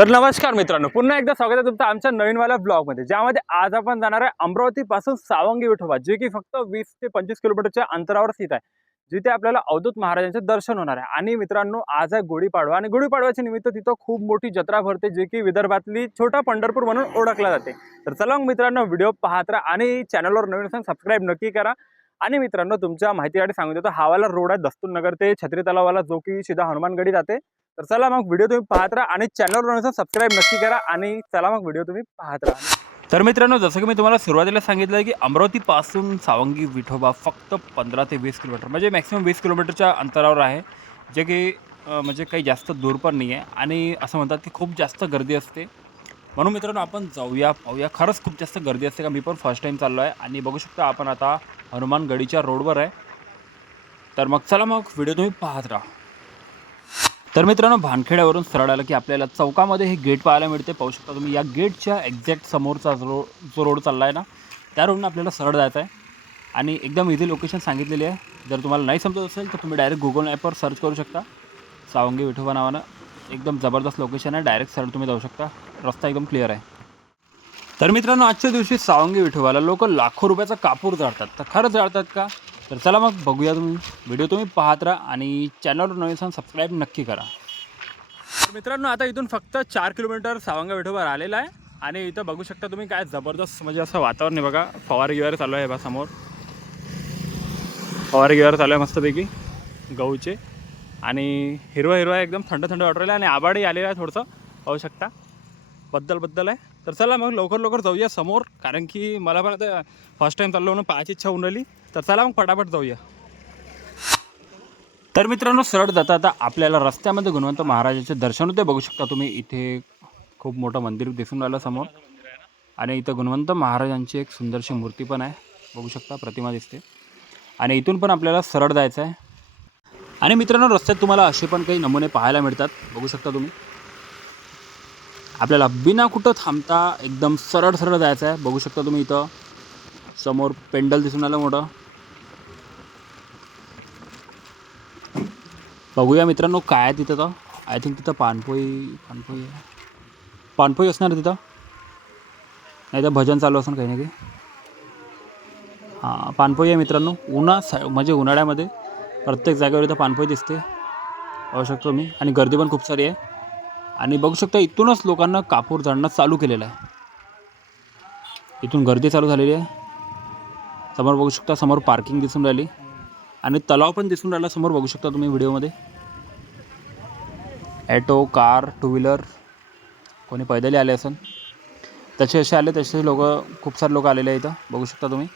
तर नमस्कार मित्रांनो, पुन्हा एकदा स्वागत आहे तुमचं आमच्या नवीनवाल्या ब्लॉगमध्ये, ज्यामध्ये आज आपण जाणार आहे अमरावतीपासून सावंगी विठोबा, जे की फक्त 20 ते 25 किलोमीटरच्या अंतरावर स्थित आहे, जिथे आपल्याला अवधूत महाराजांचे दर्शन होणार आहे। आणि मित्रांनो, आज आहे गुढीपाडवा आणि गुढीपाडव्याच्या निमित्त तिथं खूप मोठी जत्रा भरते, जे की विदर्भातली छोटा पंढरपूर म्हणून ओळखला जाते। तर चला मग मित्रांनो, व्हिडिओ पाहत राहा आणि चॅनलवर नवीन असाल सबस्क्राइब नक्की करा। आणि मित्रांनो, तुमच्या माहितीसाठी सांगू देतो, हा वाला रोड आहे दस्तूर नगर ते छत्री तलावाला, जो की सीधा हनुमानगडी जाते। तर चला मग व्हिडिओ तुम्ही पाहत राहा आणि चॅनलवर सबस्क्राइब नक्की करा आणि चला मग व्हिडिओ तुम्ही पाहत राहा। तर मित्रांनो, जसं की मी तुम्हाला सुरुवातीला सांगितलं की अमरावतीपासून सावंगी विठोबा फक्त 15 ते 20 किलोमीटर, म्हणजे मॅक्सिमम 20 किलोमीटरच्या अंतरावर आहे, जे की म्हणजे काही जास्त दूर पण नाही आहे। आणि असं म्हणतात की खूप जास्त गर्दी असते, म्हणून मित्रांनो आपण जाऊया पाहूया। खरंच खूप जास्त गर्दी असते का, मी पण फर्स्ट टाईम चाललो आहे आणि बघू शकता आपण आता हनुमानगडीच्या रोडवर आहे। तर मग चला मग व्हिडिओ तुम्ही पाहत राहा। तर मित्रांनो, भानखेड्यावरून सरळ आलं की आपल्याला चौकामध्ये हे गेट पाहायला मिळते, पाहू शकता तुम्ही। या गेटच्या एक्झॅक्ट समोरचा जो रोड चालला आहे ना, त्या रोडनं आपल्याला सरळ जायचं आहे आणि एकदम इझी लोकेशन सांगितलेली आहे। जर तुम्हाला नाही समजत असेल तर तुम्ही डायरेक्ट गुगल मॅपवर सर्च करू शकता, सावंगी विठोबा नावानं। एकदम जबरदस्त लोकेशन आहे, डायरेक्ट सरळ तुम्ही जाऊ शकता, रस्ता एकदम क्लिअर आहे। तर मित्रांनो, आजच्या दिवशी सावंगी विठोबाला लोक लाखो रुपयाचा कापूर जाळतात, तर खरंच जाळतात का? तर चला मग बघूया, तुम्ही व्हिडिओ तुम्ही पाहत राहा आणि चॅनलवर नवीन असाल सबस्क्राईब नक्की करा। तर मित्रांनो, आता इथून फक्त 4 किलोमीटर सावंगी विठोबा आलेला आहे आणि इथं बघू शकता तुम्ही, काय जबरदस्त म्हणजे असं वातावरण आहे बघा। फवारे गिवारे चालू आहे बा, समोर फवारे गिवारे चालू आहे मस्तपैकी गहूचे, आणि हिरवा हिरवा एकदम थंड थंड वाटू राहिलं आणि आबाडही आलेला आहे थोडंसं, पाहू शकता बद्दल आहे। तर चला मग लवकर जाऊया समोर, कारण की मला पण आता फर्स्ट टाईम चाललो म्हणून पाहायची इच्छा होऊन राहिली। तर चला मग फटाफट जाऊया। तर मित्रांनो, सरळ जाता आता आपल्याला रस्त्यामध्ये गुणवंत महाराजांचे दर्शन होते, बघू शकता तुम्ही। इथे खूप मोठं मंदिर दिसून राहिलं समोर, आणि इथं गुणवंत महाराजांची एक सुंदरशी मूर्ती पण आहे, बघू शकता, प्रतिमा दिसते। आणि इथून पण आपल्याला सरळ जायचं आहे। आणि मित्रांनो, रस्त्यात तुम्हाला असे पण काही नमुने पाहायला मिळतात, बघू शकता तुम्ही। आपल्याला बिना कुठं थांबता एकदम सरळ जायचं आहे, बघू शकता तुम्ही। इथं समोर पेंडल दिसून आलं मोठं, बघूया मित्रांनो काय आहे तिथं। तर आय थिंक तिथं पानपोई असणार तिथं, नाही तर भजन चालू असणार काही ना काही। हां, पानपोई आहे मित्रांनो। म्हणजे उन्हाळ्यामध्ये प्रत्येक जागेवर इथं पानपोई दिसते, बघू शकतो तुम्ही। आणि गर्दी पण खूप सारी आहे, आणि बघू शकता इथूनच लोकांना कापूर जाळणं चालू केलेलं आहे। इथून गर्दी चालू झालेली आहे। समोर बघू शकता, समोर पार्किंग दिसून राहिली आणि तलाव पण दिसून राहिला समोर, बघू शकता तुम्ही व्हिडिओमध्ये। ॲटो, कार, टू व्हीलर, कोणी पैदल आले असेल, तसे आले तसे लोक, खूप सारे लोक आलेले आहे इथं, बघू शकता तुम्ही।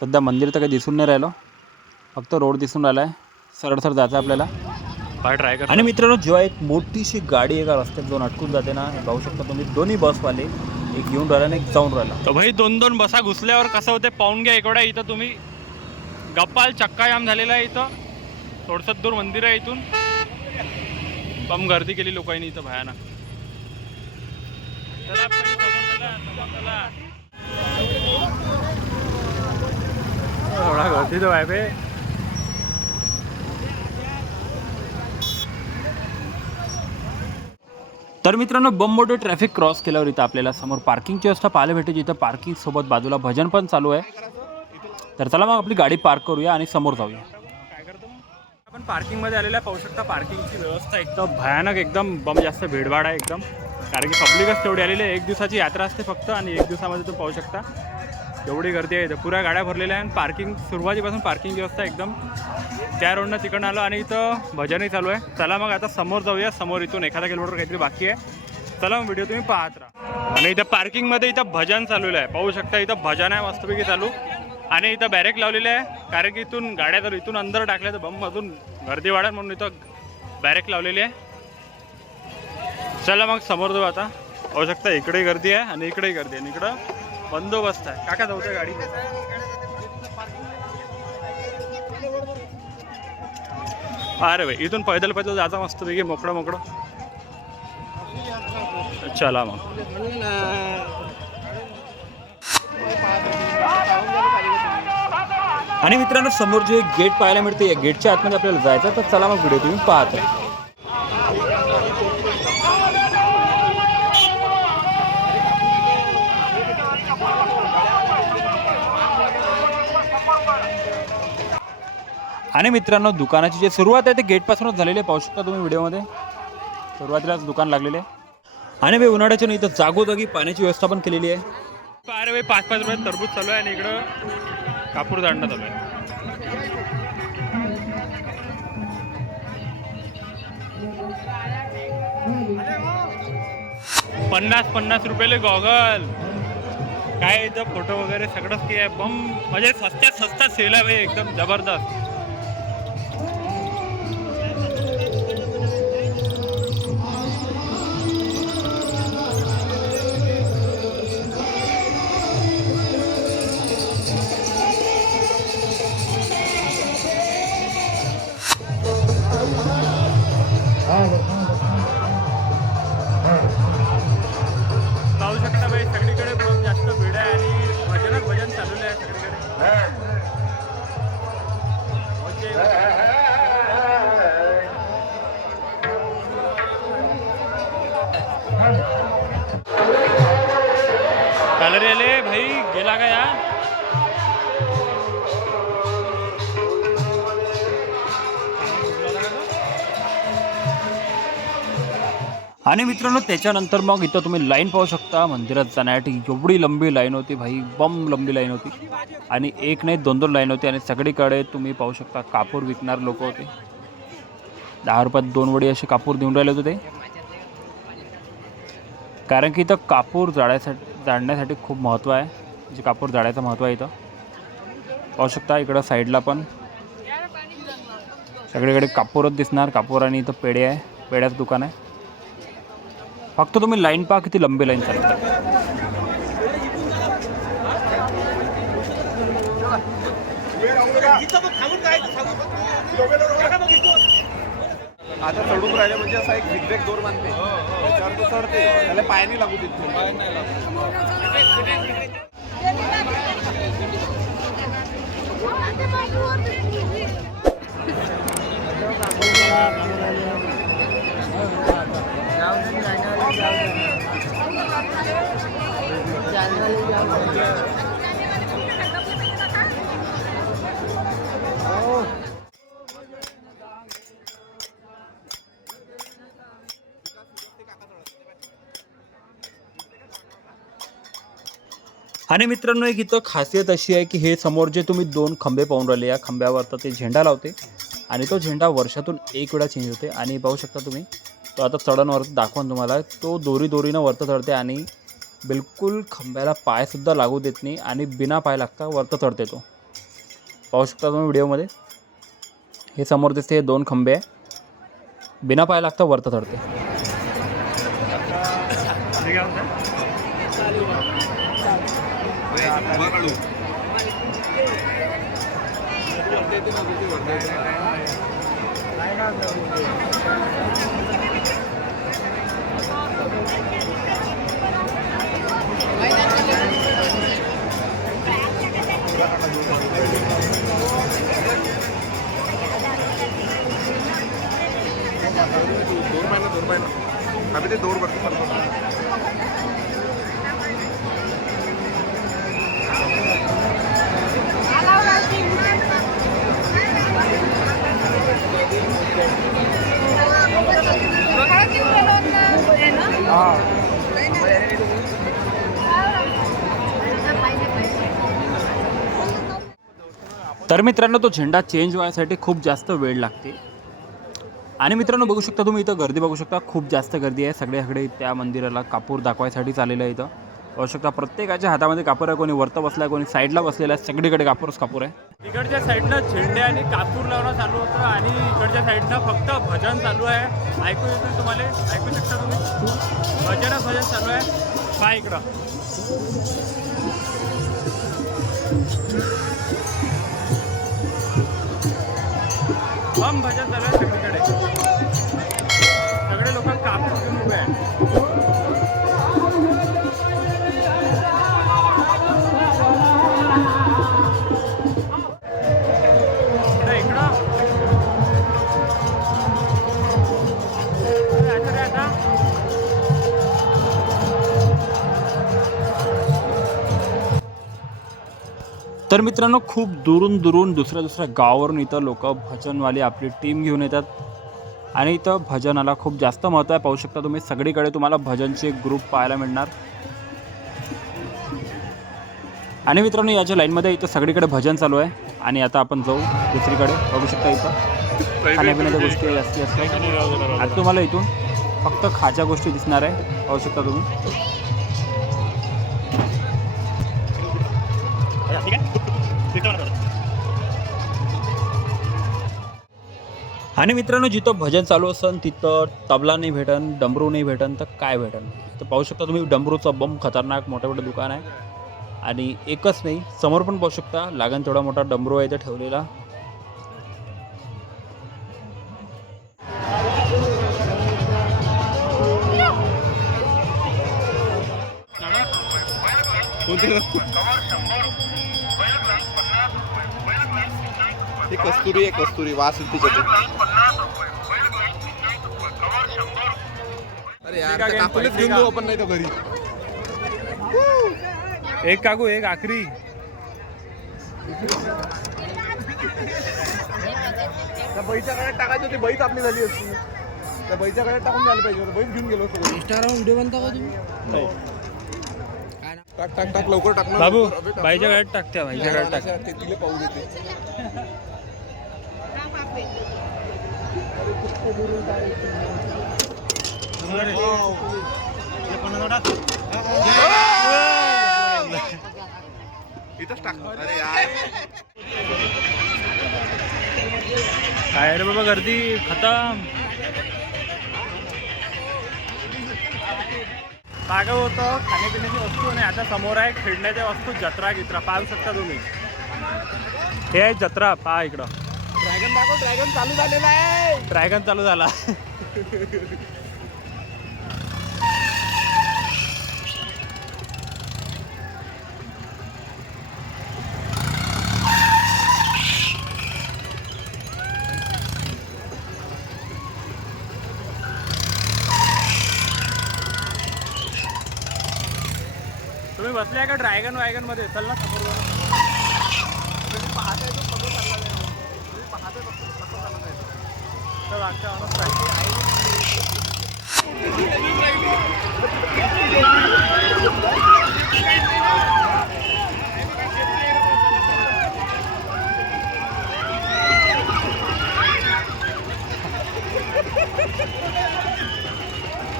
सध्या मंदिर तर काही दिसून नाही राहिलं, फक्त रोड दिसून राहिला आहे। सरळ जायचं आपल्याला, काय ट्राय करा। आणि मित्रांनो, जेव्हा एक मोठीशी गाडी एका रस्त्यात जाऊन अटकून जाते ना, हे पाहू शकता तुम्ही। दोन्ही बसवाले, एक येऊन राहिला आणि एक जाऊन राहिला। तर भाई दोन बसा घुसल्यावर कसं होते पाहून घ्या इकडे। इथं तुम्ही गप्पाल चक्काजाम झालेला आहे, इथं थोडंसं दूर मंदिर आहे, इथून बम गर्दी केली लोकांनी इथं भयानक। थोडा गर्दी तो आहे बे। तर मित्रांनो, बम मोठे ट्रॅफिक क्रॉस केल्यावर इथं आपल्याला समोर पार्किंगची व्यवस्था पाहायला भेटेल, जिथं पार्किंग सोबत बाजूला भजन पण चालू आहे। तर चला मग आपली गाडी पार्क करूया आणि समोर जाऊया। आपण पार्किंगमध्ये आलेला पाहू शकता, पार्किंगची व्यवस्था एकदम भयानक, एकदम बम जास्त भीडभाड आहे एकदम, कारण की पब्लिकच तेवढी आलेली आहे। एक दिवसाची यात्रा असते फक्त, आणि एक दिवसामध्ये तुम्ही पाहू शकता एवढी गर्दी आहे, पुऱ्या गाड्या भरलेल्या आहे। आणि पार्किंग सुरुवातीपासून पार्किंग व्यवस्था एकदम, त्या रोडनं तिकडनं आलो आणि इथं भजनही चालू आहे। चला मग आता समोर जाऊया, समोर इथून 1 किलोमीटर काहीतरी बाकी आहे। चला मग व्हिडिओ तुम्ही पाहत राहा। आणि इथं पार्किंगमध्ये इथं भजन चालू आहे, पाहू शकता। इथं भजन आहे मस्तपैकी चालू, आणि इथं बॅरेक लावलेले आहे, कारण की इथून गाड्या जर इथून अंदर टाकल्या तर बम अजून गर्दी वाढेल, म्हणून इथं बॅरेक लावलेली आहे। चला मग समोर जाऊ आता, पाहू शकता इकडेही गर्दी आहे आणि इकडेही गर्दी आहे, आणि इकडं बंदोबस्त आहे। काका जाऊ गाडी, अरे भाई इथून पैदल जायचं मस्तपैकी मोकळं। चला मग। आणि मित्रांनो, समोर जे गेट पाहायला मिळते, या गेटच्या आतमध्ये आपल्याला जायचं, तर चला मग व्हिडिओ तुम्ही पाहत आहे। आणि मित्रांनो दुकानाची जी सुरुवात आहे ते गेटपासूनच झालेली आहे, पाहू शकता तुम्ही व्हिडिओमध्ये सुरुवातीलाच दुकान लागलेले आहे. आणि भाई उन्हाळ्याच्या नाही तर जागोजागी पाण्याची व्यवस्था पण केलेली आहे. अरे भाई 5-5 रुपयात टरबूज चालू आहे आणि इकडं कापूर जाळणं चालू आहे. 50 रुपयाले गॉगल काय इथं फोटो वगैरे सगळंच की आहे बम म्हणजे सस्त्यात सस्ता सेल आहे भाई एकदम जबरदस्त. पाहू शकता भाई सगळीकडे खूप जास्त भीड आहे आणि भजनच भजन चालू आहे सगळीकडे. कलर आले भाई गेला का यार. आणि मित्रांनो त्याच्यानंतर मग इथं तुम्ही लाईन पाहू शकता मंदिरात जाण्यासाठी. एवढी लंबी लाईन होती भाई, बम लंबी लाईन होती आणि एक नाही 2-2 लाईन होती. आणि सगळीकडे तुम्ही पाहू शकता कापूर विकणार लोक होते. 10 रुपयात 2 वडी असे कापूर देऊन राहिले होते ते, कारण की इथं कापूर जाळण्यासाठी खूप महत्त्व आहे. जे कापूर जाळायचं महत्त्व आहे इथं पाहू शकता. इकडं साईडला पण सगळीकडे कापूरच दिसणार. कापूर आणि इथं पेढे आहे, पेढ्याचं दुकान आहे. फक्त तुम्ही लाईन पहा किती लंबी लाईन चालतात. आता चढून राहिले म्हणजे असा एक झिगझॅग दोर बांधते त्याच्यावर तो चढते, त्याला पायाने लागू देत आणि मित्रांनो एक इथं खासियत अशी आहे की हे समोर जे तुम्ही 2 खंबे पाहून राहिले, या खंब्यावर तर ते झेंडा लावते आणि तो झेंडा वर्षातून एक वेळा चेंज होते. आणि पाहू शकता तुम्ही तो आता चढणवर दाखवून तुम्हाला तो दोरीनं वरतं चढते आणि बिलकुल खंब्याला पायसुद्धा लागू देत नाही आणि बिना पाय लागता वरतं चढते. तो पाहू शकता तुम्ही व्हिडिओमध्ये. हे समोर दिसते हे 2 खंबे आहे, बिना पाय लागता वरतं चढते. दोर महिना आम्ही ते दोर करतो. तर मित्रांनो तो झेंडा चेंज व्हायसाठी खूप जास्त वेळ लागते. आणि मित्रांनो बघू शकता तुम्ही इथं गर्दी बघू शकता, खूप जास्त गर्दी आहे. सगळ्याकडे त्या मंदिराला कापूर दाखवायसाठी चाललेलं आहे. इथं बघू शकता प्रत्येकाच्या हातामध्ये कापूर आहे. कोणी वरतं बसला आहे, कोणी साईडला बसलेला आहे. सगळीकडे कापूर आहे. इकडच्या साईडनं झेंडे आणि कापूर लावणं चालू होतं आणि इकडच्या साईडनं फक्त भजन चालू आहे. ऐकू येतं तुम्हाला, ऐकू शकता तुम्ही भजन चालू आहे. पहा इकडं बम भजन चालू आहे. सगळीकडे सगळे लोक कापूर घेऊन उभे आहेत. तर मित्रांनो, खूप दुरून दुरून दुसऱ्या गावावरून इथं लोक भजनवाली आपली टीम घेऊन येतात आणि इथं भजनाला खूप जास्त महत्त्व आहे. पाहू शकता तुम्ही, सगळीकडे तुम्हाला भजनचे ग्रुप पाहायला मिळणार. आणि मित्रांनो, याच्या लाईनमध्ये इथं सगळीकडे भजन चालू आहे. आणि आता आपण जाऊ दुसरीकडे. बघू शकता इथं खाण्यापिण्याच्या गोष्टी जास्ती असतात. आता तुम्हाला इथून फक्त खाच्या गोष्टी दिसणार आहे. पाहू शकता तुम्ही. आणि मित्रांनो, जिथं भजन चालू असेल तिथं तबला नाही भेटन, डमरू नाही भेटन, तर काय भेटन. तर पाहू शकता तुम्ही, डमरूचं बम खतरनाक मोठं मोठं दुकान आहे. आणि एकच नाही, समोर पण पाहू शकता लागण तेवढा मोठा डमरू आहे इथं ठेवलेला. ही कस्तुरी आहे, कस्तुरी वास येते त्याच्यात. अरे यार, त्या काकूलाच घेऊन जाऊ आपण, नाही तर घरी. एक काकू, एक आखरी. त्या बाईच्या गळ्यात टाकायची होती, बाईच आपली झाली असती. त्या बाईच्या गळ्यात टाकून द्यायला पाहिजे होतं, बाईच घेऊन गेलो असतो. इंस्टाग्राम व्हिडिओ बनता का तुम्ही? नाही. टाक टाक टाक, लवकर टाक ना. बाबू, लवकर. अबे, टाक बाईच्या ना. गळ्यात टाकत्या, बाईच्या गळ्यात टाक. ते तिला पाहू देते. इथंच टाक. अरे यार, काय रे बाबा, गर्दी खतम. मागं होतं खाण्यापिण्याची वस्तू आणि आता समोर आहे खेळण्याच्या वस्तू. जत्रा गित्रा पाहू शकता तुम्ही. हे आहे जत्रा, पहा इकडं. ड्रॅगन दाखव, ड्रॅगन चालू झालेला आहे. ड्रॅगन चालू झाला. तुम्ही बसले का ड्रॅगन वॅगन मध्ये? चल ना समोर जाऊ. तुम्ही पाहताय तो सगळं चालला नाही. तुम्ही पाहताय फक्त कसं चाललं नाही. तर मागच्या वाहनात राहिली.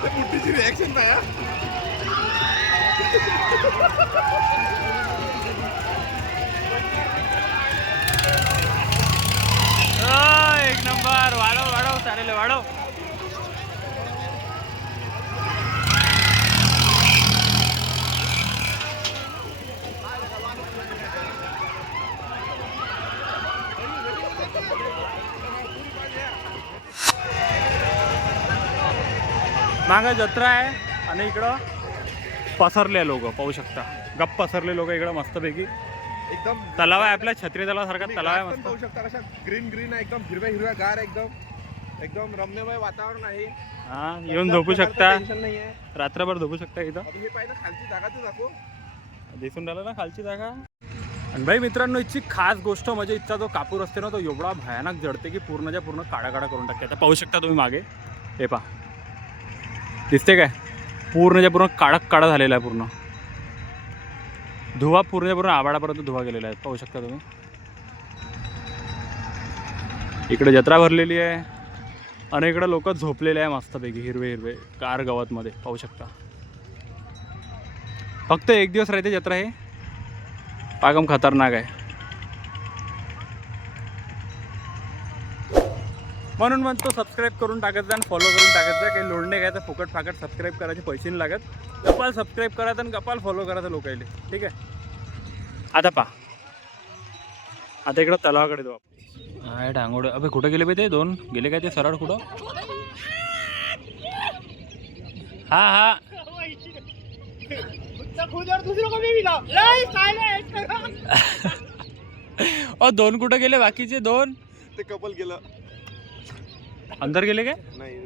ते पुट्टीची रिॲक्शन नाही हा. एक नंबर. वाढव वाढव, चालेल वाढव. मागं जत्रा आहे आणि इकडं पसरले लोक पाहू शकता. गप्प पसरले लोक इकडं मस्तपैकी. एकदम तलाव आहे आपल्या छत्री तलावासारखा तलाव आहे पण मस्त. पाहू शकता कशा ग्रीन ग्रीन आहे, एकदम हिरव्या हिरव्या गार, एकदम एकदम रम्यमय वातावरण आहे. हा, येऊन झोपू शकता, टेन्शन नाही आहे. रात्रभर झोपू शकता इथं. आता हे पाहिजे खालची जागा तर दाखव. दिसून राहिला ना खालची जागा. आणि भाई मित्रांनो, इथची खास गोष्ट म्हणजे इथचा जो कापूर असते ना, तो एवढा भयानक जळते की पूर्णच्या पूर्ण काळा काळा करून टाकते. आता पाहू शकता तुम्ही मागे, हे पहा, दिसते काय? पूर्णच्या पूर्ण काळा काळा झालेला आहे. पूर्ण धुवा, पूर्णच्या पूर्ण आभाळापर्यंत धुवा गेलेला आहे. पाहू शकता तुम्ही. इकडे जत्रा भरलेली आहे आणि इकडे लोक झोपलेले आहे मस्तपैकी हिरवे हिरवे कार गवतमध्ये. पाहू शकता. फक्त एक दिवस राहते जत्रा. हे पागम खतरनाक आहे. म्हणून म्हणतो सबस्क्राईब करून टाकत जा आणि फॉलो करून टाकत जा. काही लोड नाही घ्यायचं, फुकट फाकट सबस्क्राईब करायचे पैसे नाही लागत. गप्पाल सबस्क्राईब करायचं आणि गप्पाल फॉलो करायचं लोकायले. ठीक आहे. आता पहा, आता इकडं तलावाकडे जाऊ आपण. आहे डांगोडे. अबे कुठं गेले बे ते दोन? गेले काय ते सरळ कुठं? हा हा, दोन कुठं गेले बाकीचे दोन? ते कपल गेलं अंदर गेले काय? नाही.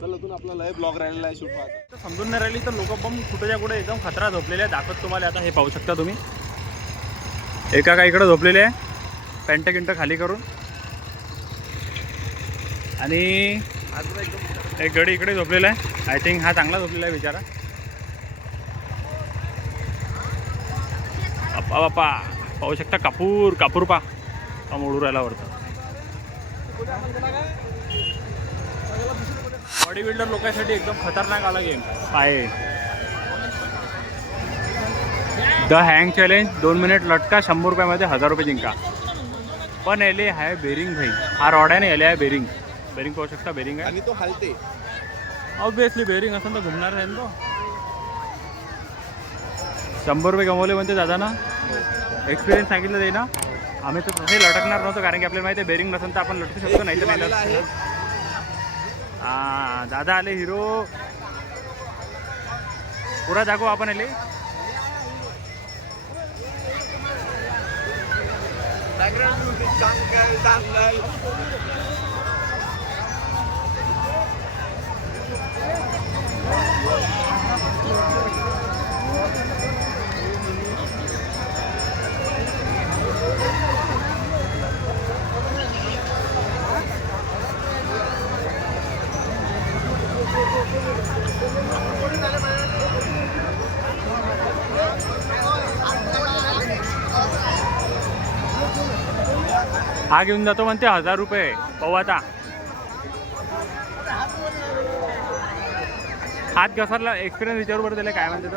चल, अजून आपला लय ब्लॉग राहिलेला आहे शूट व्हायचा. समजून नाही राहिली तर लोक बम कुठेच्या कुठे एकदम खतरा झोपलेले आहे. दाखवत तुम्हाला आता. हे पाहू शकता तुम्ही. एका काय इकडे झोपलेले आहे पॅन्ट गिंट खाली करून. आणि एक गडी इकडे झोपलेला आहे. आय थिंक हा चांगला झोपलेला आहे बिचारा. बाप्पा बाप्पा पाहू शकता. कापूर पा मोडू राहिला वरतं. बॉडी बिल्डर लोकांसाठी एकदम खतरनाक आला गेम आहे. द हँग चॅलेंज 2 मिनिट लटका 100 रुपयामध्ये 1000 रुपये जिंका. पण याले आहे बेरिंग भाई. हा रॉड आहे ना, याले आहे बेरिंग पाहू शकता. बेरिंग आहे आणि तो हलते. ऑब्विसली बेरिंग असेल तर घुमणार आहे ना तो. 100 रुपये गमवले म्हणते दादा ना. एक्सपिरियन्स सांगितलं ते ना. आम्ही तर तसे लटकणार नव्हतो कारण की आपल्याला माहिती आहे बेरिंग नसेल तर आपण लटकू शकतो. नाही तर नाही. हां दादा आले हिरो. पुरा दाखवू आपण आले. हा घेऊन जातो म्हणते 1000 रुपये. पाहू आता. हात घसरला. एक्सपिरियन्स विचारू बरं त्याला काय म्हणते तो.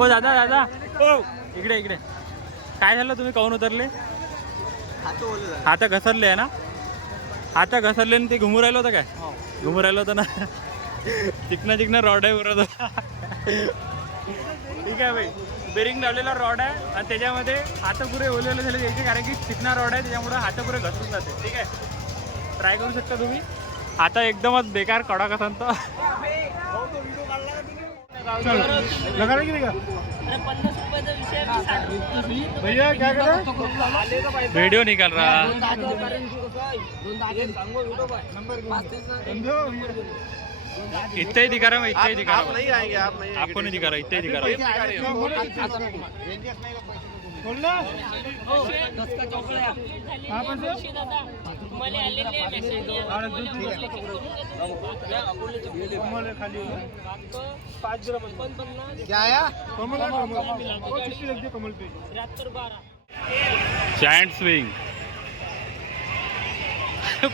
ओ दादा ओ इकडे काय झालं. तुम्ही काहून उतरले. हात घसरले आहे ना. हात घसरले आणि ते घुमू राहिलं होतं काय. घुमू राहिलं होतं ना. चिकना रॉड आहे बरोबर. ठीक आहे भाई. बेरिंग लावलेला रॉड आहे आणि त्याच्यामध्ये हात पुरे ओलेले झाले यायचे कारण की चिकना रॉड आहे त्याच्यामुळे हात पुरे घसरून जाते. ठीक आहे. ट्राय करू शकता तुम्ही. आता एकदमच बेकार कडक असेल तर. व्हिडिओ निकाल रहा. इतना ही दिखा रहा मैं. इतना ही दिखा रहा. नहीं आएंगे आप नहीं. आपको नहीं दिखा रहा. इतना ही दिखा रहा. Giant swing.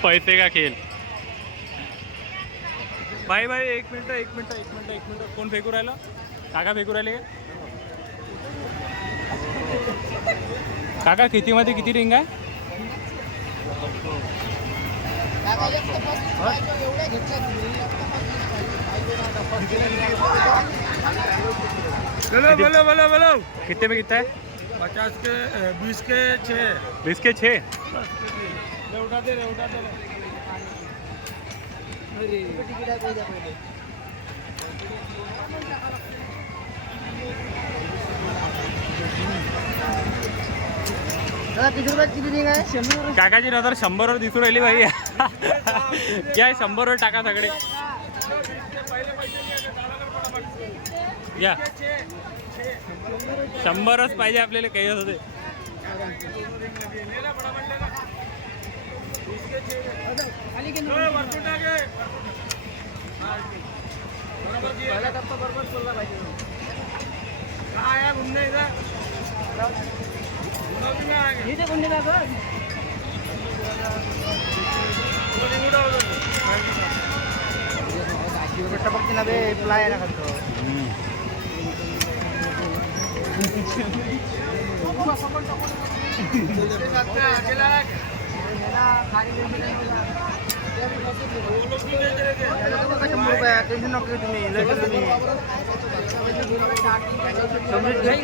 पैसे का खेल. भाई एक मिनिट. कोण फेकू राहिलं. काका फेकू राहिले का. काका कितीमध्ये किती रिंग आहे. बोलो कितने में कितना है. 50 के 20 के 6. 20 के 6. उठा दे. काकाची नजर 100 वर दिसू राहिली भाई. या 100 वर टाका सगळे. या 100च पाहिजे आपल्याला. काही असं ते टेन्शन नको तुम्ही.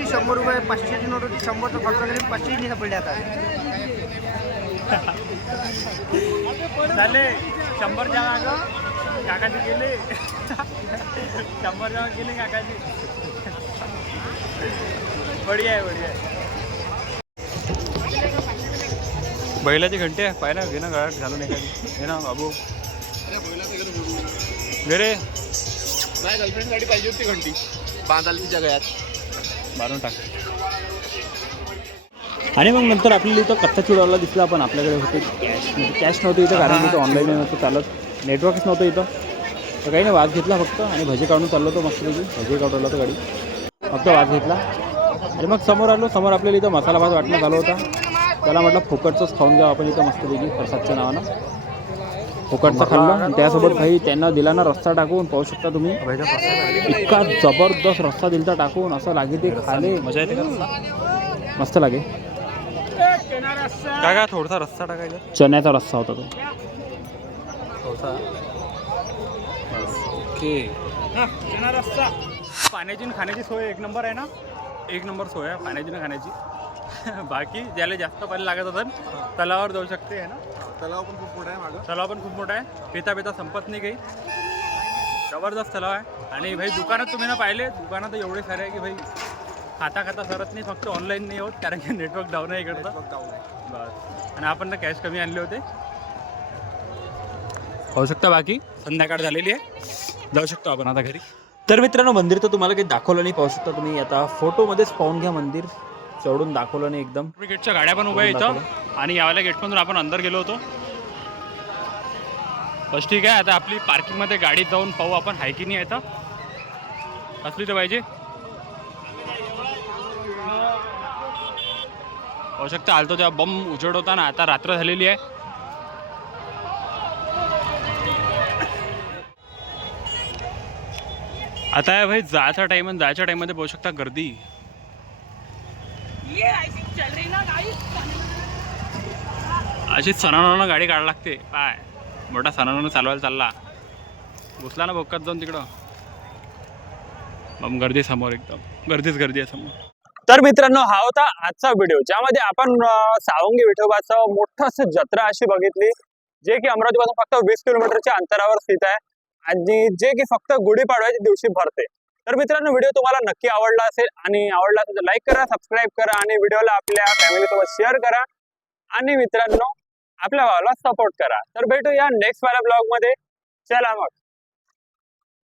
100 रुपये 500ची नोट होती. 100चा खर्च केले 500 नाही सापडले आता. झाले 100च्या मागं काकाजी गेले. 100च्या मागं गेले काकाजी. बढिया आहे. बैलाची घंटी आहे, पाय ना, घे ना गळ्यात घालून एखादी, घे ना बाबू, अरे बैलाचं घर जोडून. घे रे. नाही गर्लफ्रेंडसाठी पाहिजे होती घंटी, बांधाल तिच्या गळ्यात. मारून टाक. आणि मग नंतर आपल्याला इथं कच्चा चिवडाला दिसला, पण आपल्याकडे होते कॅश, म्हणजे कॅश नव्हतं इथं, कारण की इथं ऑनलाईन नव्हतं चालत, नेटवर्कच नव्हतं इथं. तर काही नाही, वाज घेतला फक्त आणि भजी काढून चाललो होतो मस्तपैकी, भजी काढवला होतं गाडी, फक्त वाज घेतला आणि मग समोर आलो. समोर आपल्याला इथं मसाला भात वाटणं चालू होता. त्याला म्हटलं फुकटचंच खाऊन घ्यावं आपण इथं मस्तपैकी, प्रसादच्या नावानं फुकटचं खाल्लं. आणि त्यासोबत काही त्यांना दिला ना रस्सा टाकून, पाहू शकता तुम्ही, इतका जबरदस्त रस्सा दिलता टाकून, असं लागे ते खाले, मजा येते का, मस्त लागे. काय काय थोडासा रस्सा टाकायचा, चण्याचा रस्सा होता तो थोडासा. ओके, पाण्याची आणि खाण्याची सोय एक नंबर आहे ना, एक नंबर सोय आहे पाण्याची आणि खाण्याची. बाकी ज्याला जास्त पाणी लागत असेल तलावावर जाऊ शकते आहे ना. तलाव पण खूप मोठा आहे मागं. तलाव पण खूप मोठा आहे, पिता पिता संपत नाही काही, जबरदस्त तलाव आहे. आणि भाई दुकानात तुम्ही ना पाहिले, दुकानात एवढे सारे आहे की भाई खाता खाता सरत नाही, फक्त ऑनलाईन नाही होत कारण की नेटवर्क डाऊन आहे इकडचं बस. आणि आपण ना कॅश कमी आणले होते, होऊ शकता. बाकी संध्याकाळ झालेली आहे, जाऊ शकतो आपण आता घरी. तर मित्रांनो, मंदिर तर तुम्हाला काही दाखवलं नाही, पाहू शकता तुम्ही आता फोटोमध्येच पाहून घ्या. मंदिर चढून दाखवलं नाही एकदम. गेटच्या गाड्या पण उभ्या इथं आणि यावेळेला गेटमधून आपण अंदर गेलो होतो बस. ठीक आहे, आता आपली पार्किंगमध्ये गाडीत जाऊन पाहू आपण आहे की नाही आहे तर, असली तर पाहिजे. पाहू शकता आलतो तेव्हा बम उजेड होता ना, आता रात्र झालेली आहे. आता आहे भाई जायचा टाइम, आणि जायच्या टाइममध्ये पाहू शकता गर्दी. अशी सणानं गाडी काढायला लागते, काय मोठा सणानं चालवायला चालला, घुसला ना भोकात जाऊन तिकडं, मग गर्दी समोर, एकदम गर्दीच गर्दी आहे समोर. तर मित्रांनो, हा होता आजचा व्हिडिओ, ज्यामध्ये आपण सावंगी विठोबाचं मोठं असं जत्रा अशी बघितली, जे की अमरावतीपासून फक्त 20 किलोमीटरच्या अंतरावर स्थित आहे आणि जे की फक्त गुढीपाडव्याच्या दिवशी भरते. तर मित्रांनो, व्हिडिओ तुम्हाला नक्की आवडला असेल, आणि आवडला असेल तर लाईक करा, सबस्क्राईब करा आणि व्हिडिओला आपल्या फॅमिलीसोबत शेअर करा. आणि मित्रांनो, आपल्या भावाला सपोर्ट करा. तर भेटूया नेक्स्ट वाला ब्लॉग मध्ये. चला मग.